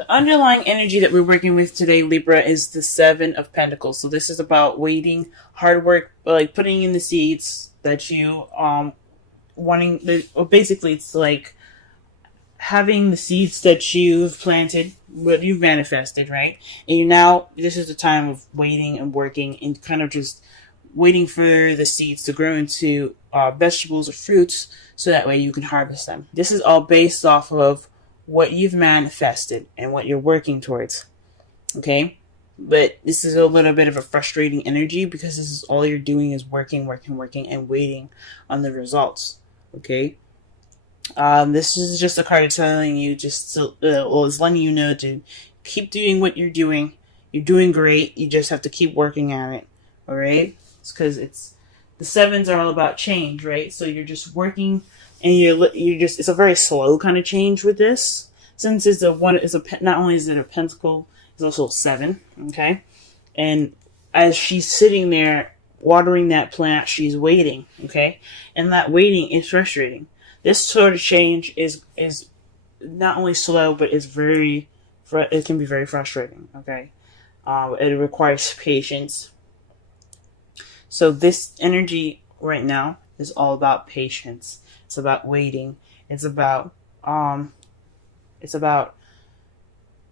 The underlying energy that we're working with today, Libra, is the Seven of Pentacles. So this is about waiting, hard work, like putting in the seeds that you wanting. Or basically, it's like having the seeds that you've planted, what you've manifested, right? And you now, this is the time of waiting and working and kind of just waiting for the seeds to grow into vegetables or fruits so that way you can harvest them. This is all based off of what you've manifested and what you're working towards. Okay? But this is a little bit of a frustrating energy because this is all you're doing is working, working, working, and waiting on the results. Okay? This is just a card telling you just to, well, it's letting you know to keep doing what you're doing. You're doing great. You just have to keep working at it. All right? It's because it's the sevens are all about change, right? So you're just working, and you're just, it's a very slow kind of change with this, since it's a one, it's a, not only is it a pentacle, it's also a seven. Okay, and as she's sitting there watering that plant, she's waiting. Okay, and that waiting is frustrating. This sort of change is not only slow, but it's it can be very frustrating. Okay, it requires patience. So this energy right now is all about patience. It's about waiting. It's about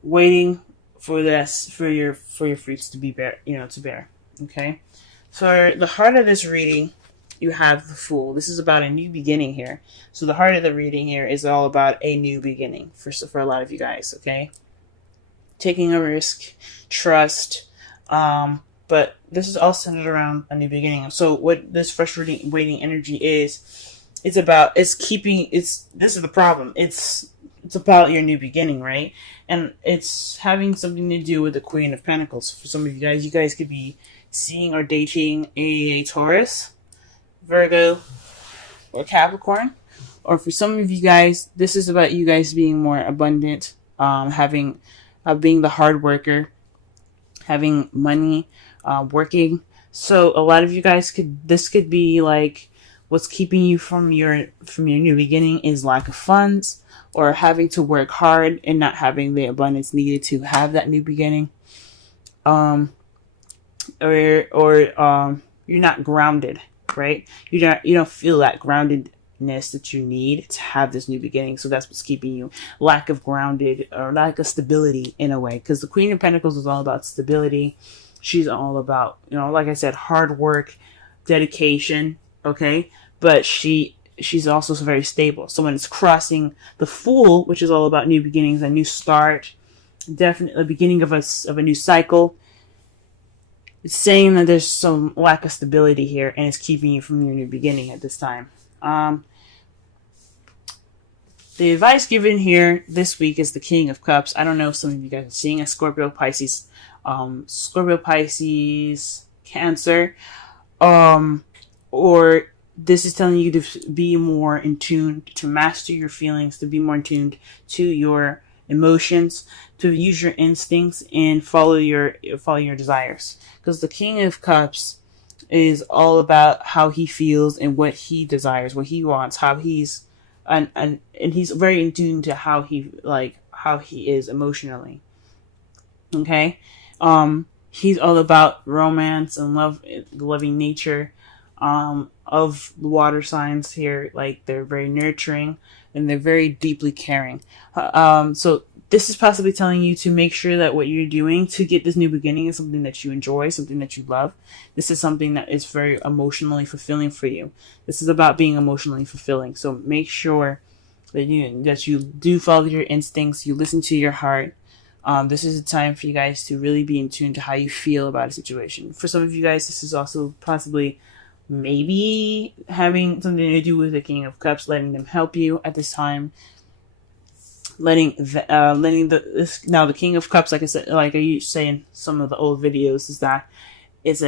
waiting for this, for your fruits to be bear, to bear. Okay. For the heart of this reading, you have the Fool. This is about a new beginning here. So the heart of the reading here is all about a new beginning for a lot of you guys. Okay. Taking a risk, trust, but this is all centered around a new beginning. So what this frustrating waiting energy is, this is the problem. It's about your new beginning, right? And it's having something to do with the Queen of Pentacles. For some of you guys could be seeing or dating a Taurus, Virgo, or Capricorn. Or for some of you guys, this is about you guys being more abundant, being the hard worker, having money, working. So a lot of you guys this could be like what's keeping you from your new beginning is lack of funds, or having to work hard and not having the abundance needed to have that new beginning. Or you're not grounded, right? You don't feel that groundedness that you need to have this new beginning. So that's what's keeping you, lack of grounded or lack of stability in a way. Because the Queen of Pentacles is all about stability. She's all about, like I said, hard work, dedication. Okay. But she's also very stable. So when it's crossing the Fool, which is all about new beginnings, a new start, definitely the beginning of a new cycle, it's saying that there's some lack of stability here, and it's keeping you from your new beginning at this time. The advice given here this week is the King of Cups. I don't know if some of you guys are seeing a Scorpio, Pisces, Cancer, or this is telling you to be more in tune, to master your feelings, to be more in tune to your emotions, to use your instincts and follow your desires. Because the King of Cups is all about how he feels and what he desires, what he wants, how he's and he's very in tune to how he is emotionally. Okay? He's all about romance and love, loving nature, of the water signs here. Like, they're very nurturing and they're very deeply caring. So this is possibly telling you to make sure that what you're doing to get this new beginning is something that you enjoy, something that you love. This is something that is very emotionally fulfilling for you. This is about being emotionally fulfilling. So make sure that you do follow your instincts, you listen to your heart. This is a time for you guys to really be in tune to how you feel about a situation. For some of you guys, this is also possibly maybe having something to do with the King of Cups, letting them help you at this time. Now the King of Cups, like I said, like I used to say in some of the old videos, is that it's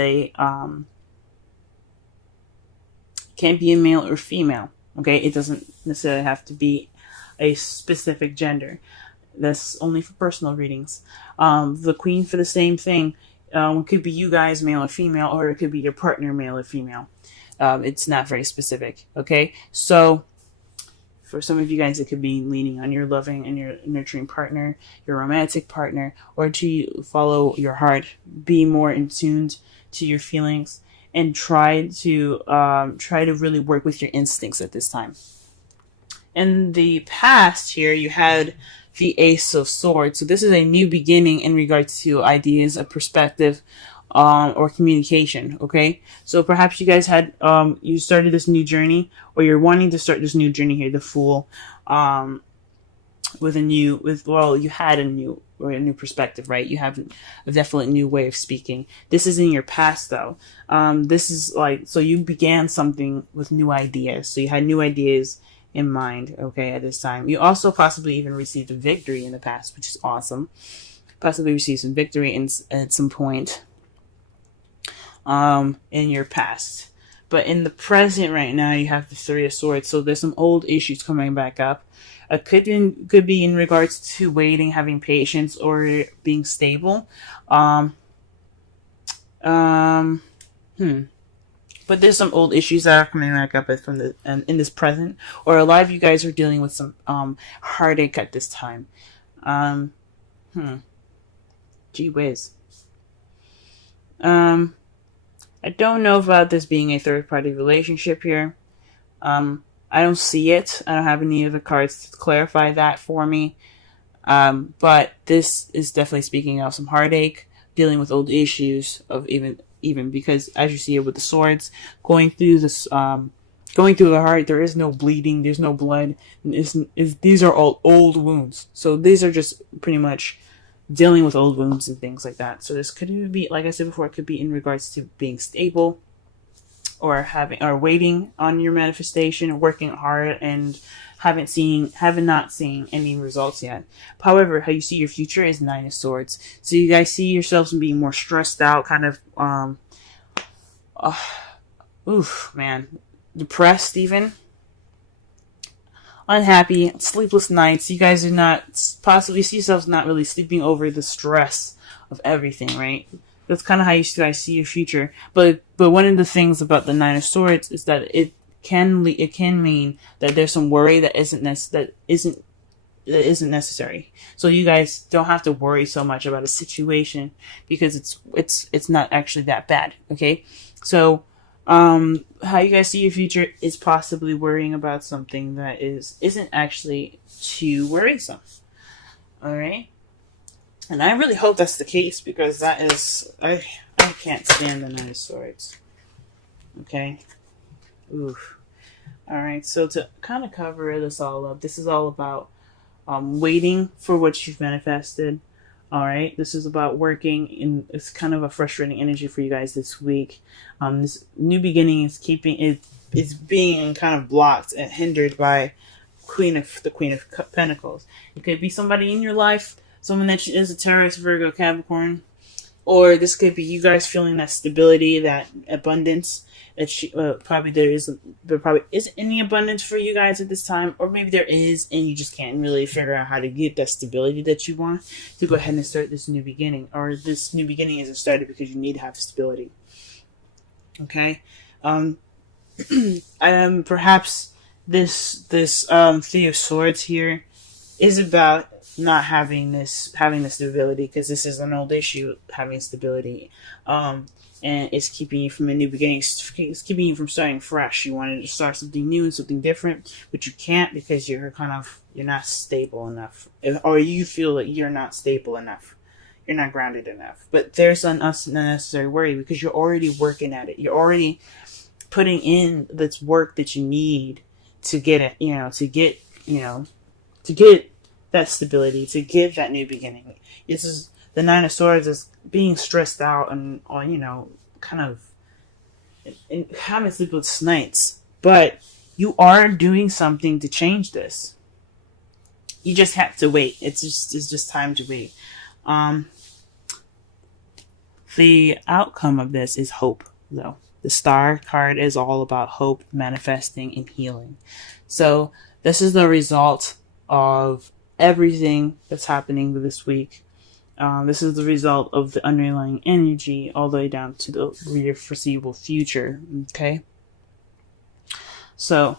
can't be a male or female. Okay, it doesn't necessarily have to be a specific gender. That's only for personal readings. The Queen, for the same thing. It could be you guys, male or female, or it could be your partner, male or female. It's not very specific. Okay, so For some of you guys, it could be leaning on your loving and your nurturing partner, your romantic partner, or to follow your heart, be more in tune to your feelings, and try to really work with your instincts at this time. In the past here, you had the Ace of Swords. So this is a new beginning in regards to ideas, a perspective, or communication. Okay. So perhaps you guys had, you started this new journey, or you're wanting to start this new journey here, the Fool, you had a new perspective, right? You have a definite new way of speaking. This is in your past though. This is like, so you began something with new ideas. So you had new ideas in mind, okay, at this time. You also possibly even received a victory in the past, which is awesome. Possibly received some victory at some point in your past. But in the present right now, you have the Three of Swords. So there's some old issues coming back up. It could be in regards to waiting, having patience, or being stable. But there's some old issues that are coming back up in this present, or a lot of you guys are dealing with some heartache at this time. Gee whiz. I don't know about this being a third-party relationship here. I don't see it. I don't have any of the cards to clarify that for me. But this is definitely speaking of some heartache, dealing with old issues of even because, as you see it with the swords, going through the heart, there is no bleeding, there's no blood. These are all old wounds. So these are just pretty much dealing with old wounds and things like that. So this could even be, like I said before, it could be in regards to being stable, or waiting on your manifestation, working hard, and haven't not seen any results yet. However, how you see your future is Nine of Swords. So you guys see yourselves being more stressed out, kind of depressed even. Unhappy, sleepless nights. You guys do not possibly see yourselves not really sleeping over the stress of everything, right? That's kind of how you guys see your future. But one of the things about the Nine of Swords is that it can mean that there's some worry that isn't necessary. So you guys don't have to worry so much about a situation because it's not actually that bad. Okay, so how you guys see your future is possibly worrying about something that isn't actually too worrisome. All right. And I really hope that's the case, because that is, I can't stand the Nine of Swords. Okay. Oof. Alright, so to kind of cover this all up, this is all about waiting for what you've manifested. Alright, this is about working, it's kind of a frustrating energy for you guys this week. This new beginning is it's being kind of blocked and hindered by the Queen of Pentacles. It could be somebody in your life, someone that is a Taurus, Virgo, Capricorn, or this could be you guys feeling that stability, that abundance that there probably isn't any abundance for you guys at this time, or maybe there is and you just can't really figure out how to get that stability that you want to go ahead and start this new beginning, or this new beginning isn't started because you need to have stability. Okay, perhaps this Three of Swords here is about not having the stability, because this is an old issue, having stability, and it's keeping you from a new beginning. It's keeping you from starting fresh. You wanted to start something new and something different, but you can't because you're not stable enough, or you feel that you're not stable enough. You're not grounded enough. But there's an unnecessary worry, because you're already working at it. You're already putting in this work that you need to get it, to get that stability, to get that new beginning. This is the Nine of Swords is being stressed out and kind of having sleepless nights. But you are doing something to change this. You just have to wait. It's just time to wait. The outcome of this is hope, though. The Star card is all about hope, manifesting, and healing. So this is the result of everything that's happening this week. This is the result of the underlying energy all the way down to your foreseeable future. Okay? So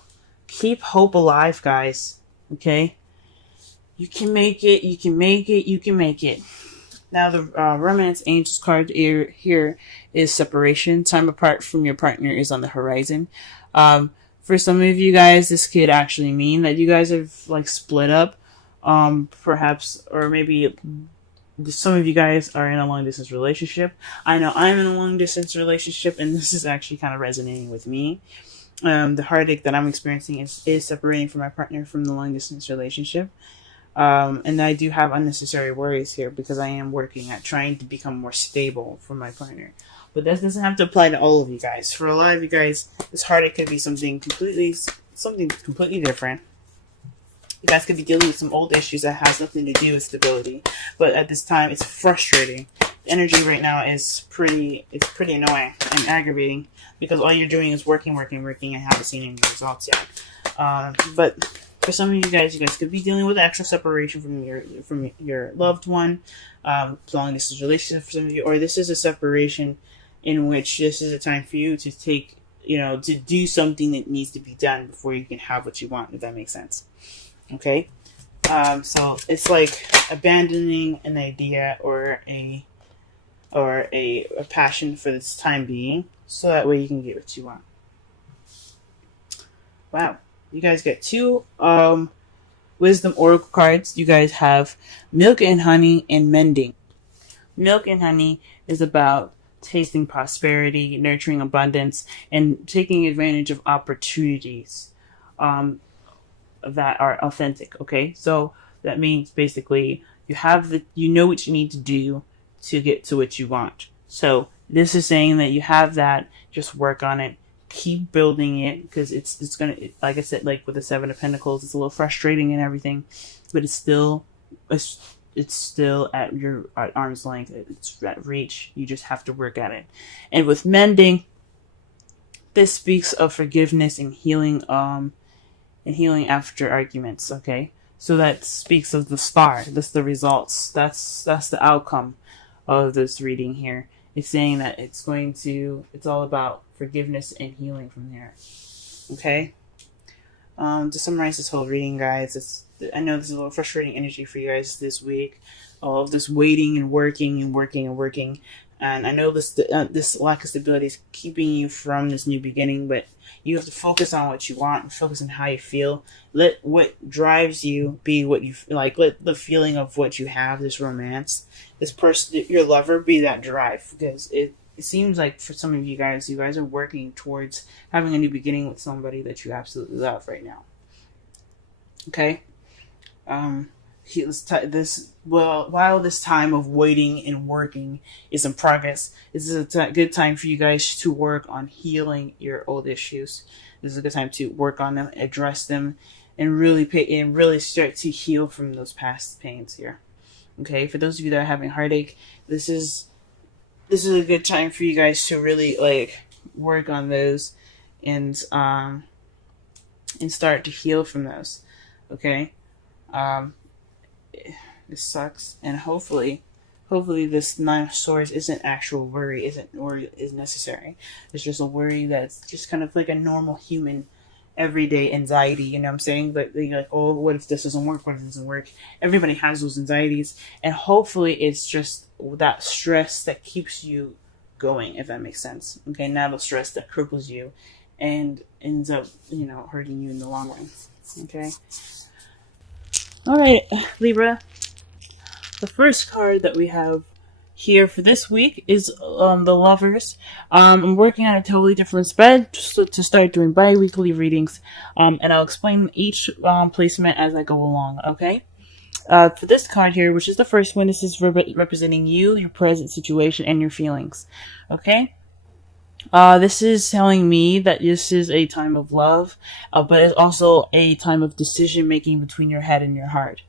Keep hope alive, guys. Okay? You can make it, you can make it, you can make it. Now, the Romance Angels card here is separation. Time apart from your partner is on the horizon. For some of you guys, this could actually mean that you guys have, like, split up. Perhaps, or maybe some of you guys are in a long distance relationship. I know I'm in a long distance relationship, and this is actually kind of resonating with me. The heartache that I'm experiencing is separating from my partner from the long distance relationship. And I do have unnecessary worries here because I am working at trying to become more stable for my partner. But that doesn't have to apply to all of you guys. For a lot of you guys, this heartache could be something completely different. You guys could be dealing with some old issues that has nothing to do with stability. But at this time, it's frustrating. The energy right now is pretty annoying and aggravating because all you're doing is working, and haven't seen any results yet. But for some of you guys could be dealing with actual separation from your loved one, long distance relationship for some of you, or this is a separation in which this is a time for you to take, to do something that needs to be done before you can have what you want, if that makes sense. Okay? So it's like abandoning an idea or a passion for this time being, so that way you can get what you want. Wow. You guys get 2 Wisdom Oracle cards. You guys have Milk and Honey and Mending. Milk and Honey is about tasting prosperity, nurturing abundance, and taking advantage of opportunities that are authentic. Okay, so that means basically you know what you need to do to get to what you want. So this is saying that you have that. Just work on it. Keep building it, because it's gonna, like I said, like with the 7 of Pentacles, it's a little frustrating and everything, but it's still at arm's length. It's at reach. You just have to work at it. And with Mending, this speaks of forgiveness and healing after arguments. Okay, so that speaks of the star. That's the results. That's the outcome of this reading here. It's saying that it's all about forgiveness and healing from there. Okay? To summarize this whole reading, guys, I know this is a little frustrating energy for you guys this week. All of this waiting and working. And I know this lack of stability is keeping you from this new beginning, but you have to focus on what you want and focus on how you feel. Let what drives you be what you like. Let the feeling of what you have, this romance, this person, your lover, be that drive. Because it seems like for some of you guys are working towards having a new beginning with somebody that you absolutely love right now. Okay? While this time of waiting and working is in progress, this is a good time for you guys to work on healing your old issues. This is a good time to work on them, address them, and really start to heal from those past pains here. Okay, for those of you that are having heartache, this is a good time for you guys to really work on those and start to heal from those. Okay. This sucks, and hopefully this 9 of Swords isn't actual worry, is necessary. It's just a worry that's just kind of like a normal human everyday anxiety, you know what I'm saying? But you're like, oh, what if this doesn't work? What if it doesn't work? Everybody has those anxieties, and hopefully it's just that stress that keeps you going, if that makes sense. Okay, not the stress that cripples you and ends up, hurting you in the long run. Okay. All right, Libra. The first card that we have here for this week is the Lovers. I'm working on a totally different spread just to start doing bi-weekly readings, and I'll explain each placement as I go along, okay? For this card here, which is the first one, this is representing you, your present situation, and your feelings, okay? This is telling me that this is a time of love, but it's also a time of decision making between your head and your heart.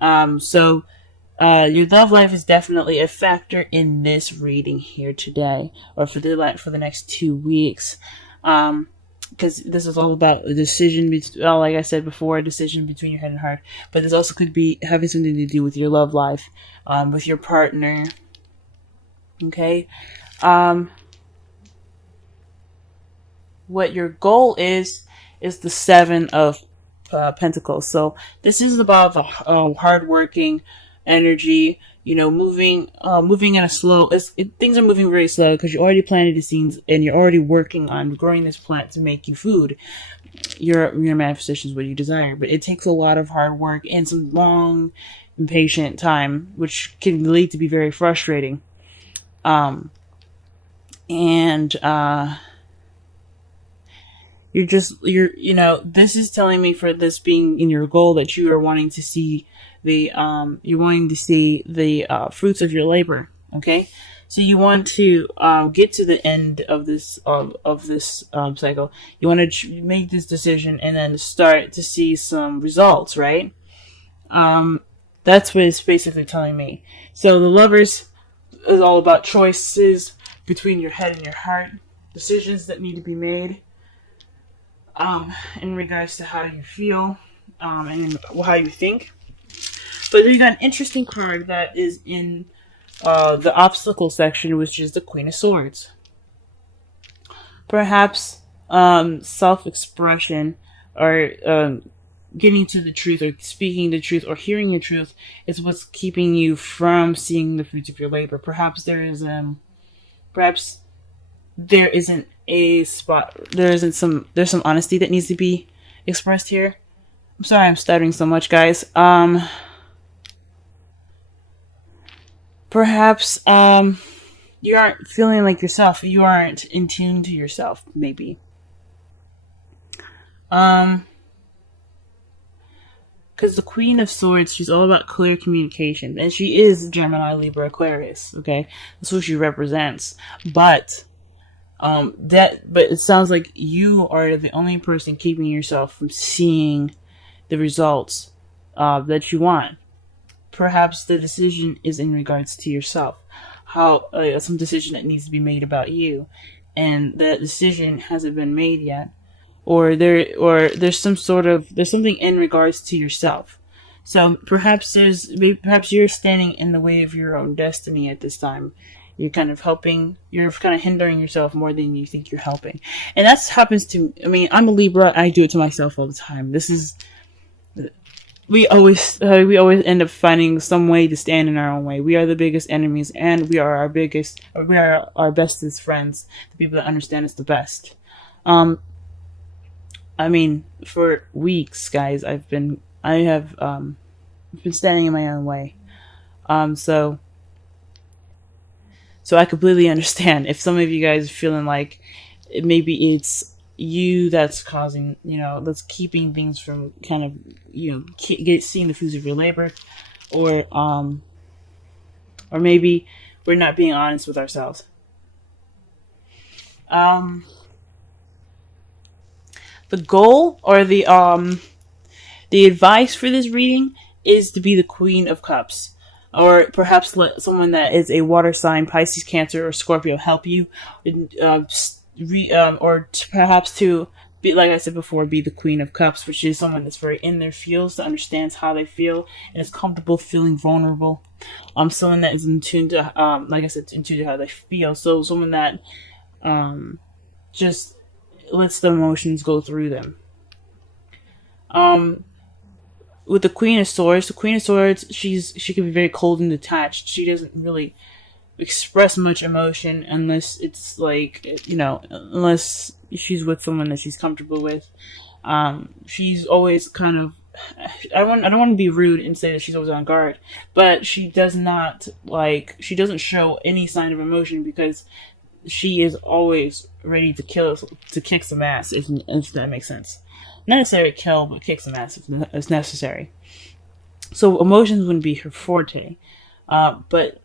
Your love life is definitely a factor in this reading here today, or for the next 2 weeks, because this is all about a decision. Like I said before, a decision between your head and heart. But this also could be having something to do with your love life, with your partner. Okay. What your goal is is the Seven of Pentacles. So this is about the hardworking energy. You know, moving in a slow. Things are moving very slow because you already planted the seeds and you're already working on growing this plant to make you food. Your manifestations what you desire, but it takes a lot of hard work and some long, impatient time, which can lead to be very frustrating. And this is telling me for this being in your goal that you are wanting to see the fruits of your labor. Okay, so you want to get to the end of this cycle. You want to make this decision and then start to see some results, right? That's what it's basically telling me. So the Lovers is all about choices between your head and your heart, decisions that need to be made in regards to how you feel and how you think. But then you got an interesting card that is in the obstacle section, which is the Queen of Swords. Perhaps self-expression or getting to the truth or speaking the truth or hearing the truth is what's keeping you from seeing the fruits of your labor. Perhaps there's some honesty that needs to be expressed here. I'm sorry I'm stuttering so much, guys. Perhaps you aren't feeling like yourself. You aren't in tune to yourself, maybe. Because the Queen of Swords, she's all about clear communication, and she is Gemini, Libra, Aquarius. Okay, that's what she represents. But it sounds like you are the only person keeping yourself from seeing the results that you want. Perhaps the decision is in regards to yourself. Some decision that needs to be made about you, and that decision hasn't been made yet, or there's something in regards to yourself. So perhaps you're standing in the way of your own destiny at this time. You're kind of hindering yourself more than you think you're helping, and that happens to. I mean, I'm a Libra. I do it to myself all the time. We always end up finding some way to stand in our own way. We are the biggest enemies, and we are our bestest friends, the people that understand us the best. I mean, for weeks, guys, I have been standing in my own way. So I completely understand if some of you guys are feeling like maybe it's you that's causing, that's keeping things from kind of, seeing the fruits of your labor, or maybe we're not being honest with ourselves. The goal or the advice for this reading is to be the Queen of Cups, or perhaps let someone that is a water sign, Pisces, Cancer, or Scorpio help you. Or perhaps to be, like I said before, be the Queen of Cups, which is someone that's very in their feels, that understands how they feel and is comfortable feeling vulnerable. Someone that is in tune to, like I said, in tune to how they feel. So someone that just lets the emotions go through them. With the Queen of Swords, she can be very cold and detached. She doesn't really express much emotion unless it's like, unless she's with someone that she's comfortable with. She's always kind of, I don't want to be rude and say that she's always on guard, but she doesn't show any sign of emotion because she is always ready to kick some ass, if that makes sense. Not necessarily kill, but kick some ass if necessary. So emotions wouldn't be her forte, but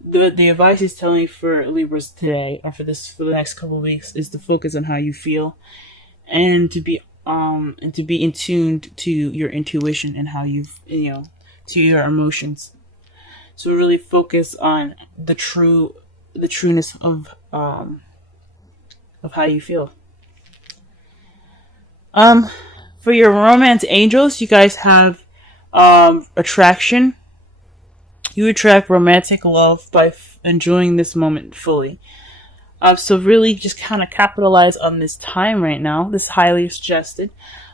the advice he's telling me for Libras today, or for the next couple of weeks, is to focus on how you feel, and to be in tune to your intuition and how to your emotions. So really focus on the trueness of how you feel. For your romance angels, you guys have attraction. You attract romantic love by enjoying this moment fully. So really just kind of capitalize on this time right now. This is highly suggested,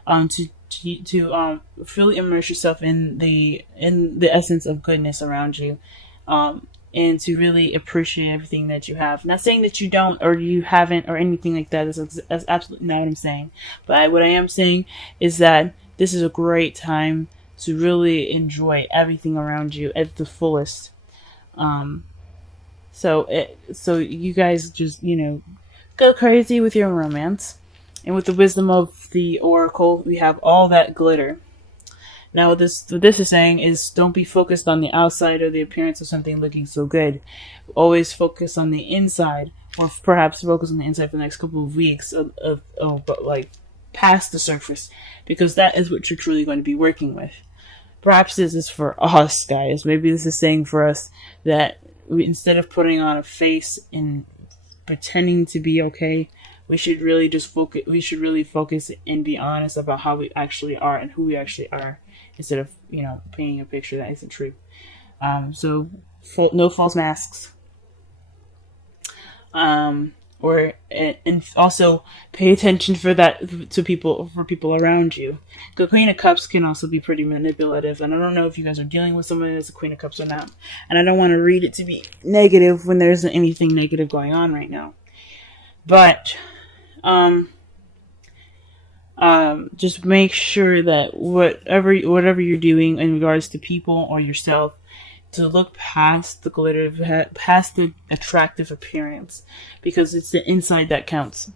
to really immerse yourself in the essence of goodness around you, and to really appreciate everything that you have. Not saying that you don't or you haven't or anything like that. That's absolutely not what I'm saying. But what I am saying is that this is a great time to really enjoy everything around you at the fullest. Um, so you guys just, go crazy with your romance. And with the wisdom of the oracle, we have all that glitter. Now, what this is saying is don't be focused on the outside or the appearance of something looking so good. Always focus on the inside, or perhaps focus on the inside for the next couple of weeks but like past the surface, because that is what you're truly going to be working with. Perhaps this is for us, guys. Maybe this is saying for us that instead of putting on a face and pretending to be okay, we should really just focus. We should really focus and be honest about how we actually are and who we actually are, instead of painting a picture that isn't true. So no false masks. And also pay attention for that to people around you. The Queen of Cups can also be pretty manipulative, and I don't know if you guys are dealing with someone that's a Queen of Cups or not. And I don't want to read it to be negative when there isn't anything negative going on right now. But just make sure that whatever you're doing in regards to people or yourself, to look past the glitter, past the attractive appearance, because it's the inside that counts.